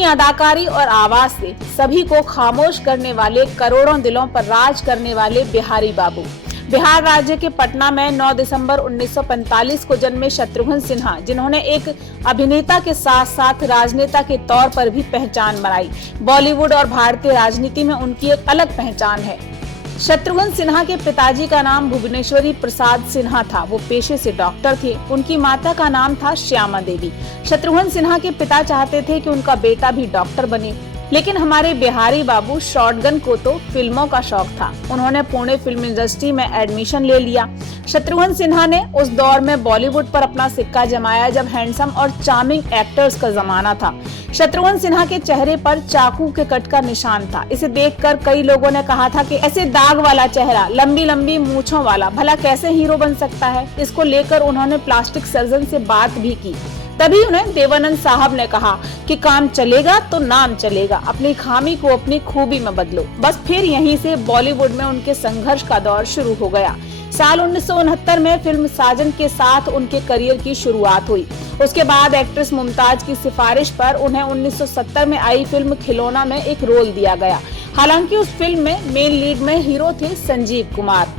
अपनी अदाकारी और आवाज से सभी को खामोश करने वाले, करोड़ों दिलों पर राज करने वाले बिहारी बाबू। बिहार राज्य के पटना में 9 दिसंबर 1945 को जन्मे शत्रुघ्न सिन्हा, जिन्होंने एक अभिनेता के साथ साथ राजनेता के तौर पर भी पहचान बनाई। बॉलीवुड और भारतीय राजनीति में उनकी एक अलग पहचान है। शत्रुघ्न सिन्हा के पिताजी का नाम भुवनेश्वरी प्रसाद सिन्हा था। वो पेशे से डॉक्टर थे। उनकी माता का नाम था श्यामा देवी। शत्रुघ्न सिन्हा के पिता चाहते थे कि उनका बेटा भी डॉक्टर बने, लेकिन हमारे बिहारी बाबू शॉटगन को तो फिल्मों का शौक था। उन्होंने पुणे फिल्म इंडस्ट्री में एडमिशन ले लिया। शत्रुघ्न सिन्हा ने उस दौर में बॉलीवुड पर अपना सिक्का जमाया जब हैंडसम और चार्मिंग एक्टर्स का जमाना था। शत्रुघ्न सिन्हा के चेहरे पर चाकू के कट का निशान था। इसे देखकर कई लोगों ने कहा था कि ऐसे दाग वाला चेहरा, लंबी लंबी मूंछों वाला, भला कैसे हीरो बन सकता है। इसको लेकर उन्होंने प्लास्टिक सर्जन से बात भी की। तभी उन्हें देवानंद साहब ने कहा कि काम चलेगा तो नाम चलेगा, अपनी खामी को अपनी खूबी में बदलो। बस फिर यहीं से बॉलीवुड में उनके संघर्ष का दौर शुरू हो गया। साल 1969 में फिल्म साजन के साथ उनके करियर की शुरुआत हुई। उसके बाद एक्ट्रेस मुमताज की सिफारिश पर उन्हें 1970 में आई फिल्म खिलौना में एक रोल दिया गया। हालांकि उस फिल्म में मेन लीड में हीरो थे संजीव कुमार।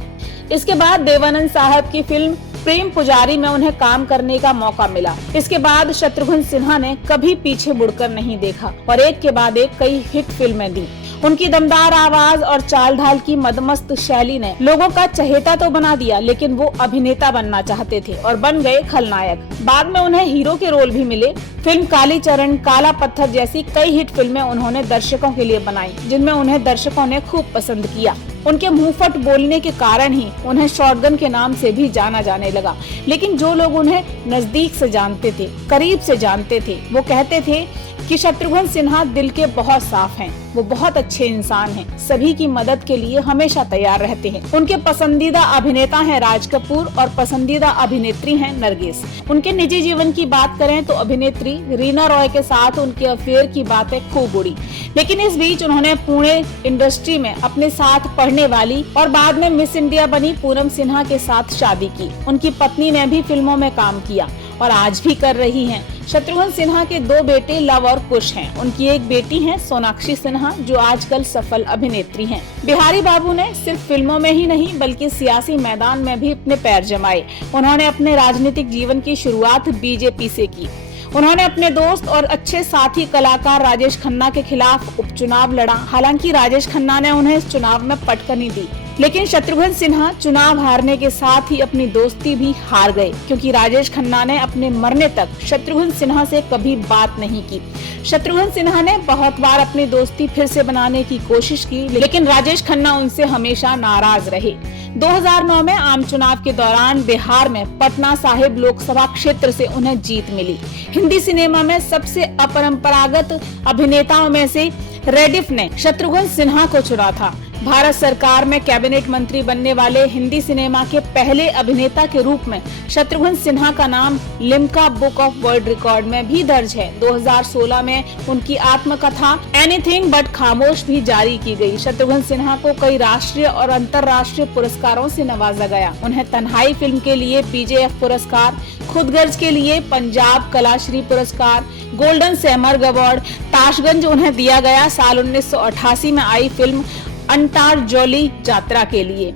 इसके बाद देवानंद साहब की फिल्म प्रेम पुजारी में उन्हें काम करने का मौका मिला। इसके बाद शत्रुघ्न सिन्हा ने कभी पीछे मुड़कर नहीं देखा और एक के बाद एक कई हिट फिल्में दी। उनकी दमदार आवाज और चाल ढाल की मदमस्त शैली ने लोगों का चहेता तो बना दिया, लेकिन वो अभिनेता बनना चाहते थे और बन गए खलनायक। बाद में उन्हें हीरो के रोल भी मिले। फिल्म कालीचरण, काला पत्थर जैसी कई हिट फिल्में उन्होंने दर्शकों के लिए बनाई, जिनमें उन्हें दर्शकों ने खूब पसंद किया। उनके मुंहफट बोलने के कारण ही उन्हें शॉटगन के नाम से भी जाना जाने लगा। लेकिन जो लोग उन्हें नजदीक से जानते थे, करीब से जानते थे, वो कहते थे कि शत्रुघ्न सिन्हा दिल के बहुत साफ हैं। वो बहुत अच्छे इंसान हैं, सभी की मदद के लिए हमेशा तैयार रहते हैं। उनके पसंदीदा अभिनेता हैं राज कपूर और पसंदीदा अभिनेत्री हैं नरगिस। उनके निजी जीवन की बात करें तो अभिनेत्री रीना रॉय के साथ उनके अफेयर की बातें खूब उड़ी, लेकिन इस बीच उन्होंने पुणे इंडस्ट्री में अपने साथ पढ़ने वाली और बाद में मिस इंडिया बनी पूनम सिन्हा के साथ शादी की। उनकी पत्नी ने भी फिल्मों में काम किया और आज भी कर रही हैं। शत्रुघ्न सिन्हा के 2 बेटे लव और कुश हैं। उनकी एक बेटी है सोनाक्षी सिन्हा, जो आजकल सफल अभिनेत्री हैं। बिहारी बाबू ने सिर्फ फिल्मों में ही नहीं बल्कि सियासी मैदान में भी अपने पैर जमाए। उन्होंने अपने राजनीतिक जीवन की शुरुआत बीजेपी से की। उन्होंने अपने दोस्त और अच्छे साथी कलाकार राजेश खन्ना के खिलाफ उपचुनाव लड़ा। हालांकि राजेश खन्ना ने उन्हें इस चुनाव में पटकनी दी, लेकिन शत्रुघ्न सिन्हा चुनाव हारने के साथ ही अपनी दोस्ती भी हार गए, क्योंकि राजेश खन्ना ने अपने मरने तक शत्रुघ्न सिन्हा से कभी बात नहीं की। शत्रुघ्न सिन्हा ने बहुत बार अपनी दोस्ती फिर से बनाने की कोशिश की, लेकिन राजेश खन्ना उनसे हमेशा नाराज रहे। 2009 में आम चुनाव के दौरान बिहार में पटना साहिब लोकसभा क्षेत्र से उन्हें जीत मिली। हिंदी सिनेमा में सबसे अपरंपरागत अभिनेताओं में से रेडिफ ने शत्रुघ्न सिन्हा को चुना था। भारत सरकार में कैबिनेट मंत्री बनने वाले हिंदी सिनेमा के पहले अभिनेता के रूप में शत्रुघ्न सिन्हा का नाम Limca book of world record में भी दर्ज है। 2016 में उनकी आत्मकथा एनीथिंग बट खामोश भी जारी की गई। शत्रुघ्न सिन्हा को कई राष्ट्रीय और अंतर्राष्ट्रीय पुरस्कारों से नवाजा गया। उन्हें तन्हाई फिल्म के लिए BJF पुरस्कार, खुदगर्ज के लिए पंजाब कलाश्री पुरस्कार, गोल्डन सैमर्ग अवार्ड, ताशगंज उन्हें दिया गया साल 1988 में आई फिल्म अंटार जोली यात्रा के लिए।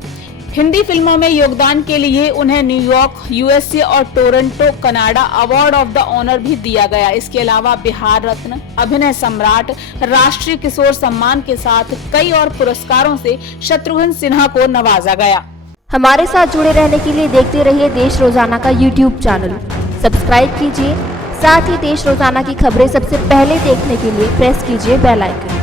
हिंदी फिल्मों में योगदान के लिए उन्हें न्यूयॉर्क USA और Toronto Canada award of the honour भी दिया गया। इसके अलावा बिहार रत्न, अभिनय सम्राट, राष्ट्रीय किशोर सम्मान के साथ कई और पुरस्कारों से शत्रुघ्न सिन्हा को नवाजा गया। हमारे साथ जुड़े रहने के लिए देखते रहिए देश रोजाना का YouTube चैनल। सब्सक्राइब कीजिए, साथ ही देश रोजाना की खबरें सबसे पहले देखने के लिए प्रेस कीजिए बेल आइकन।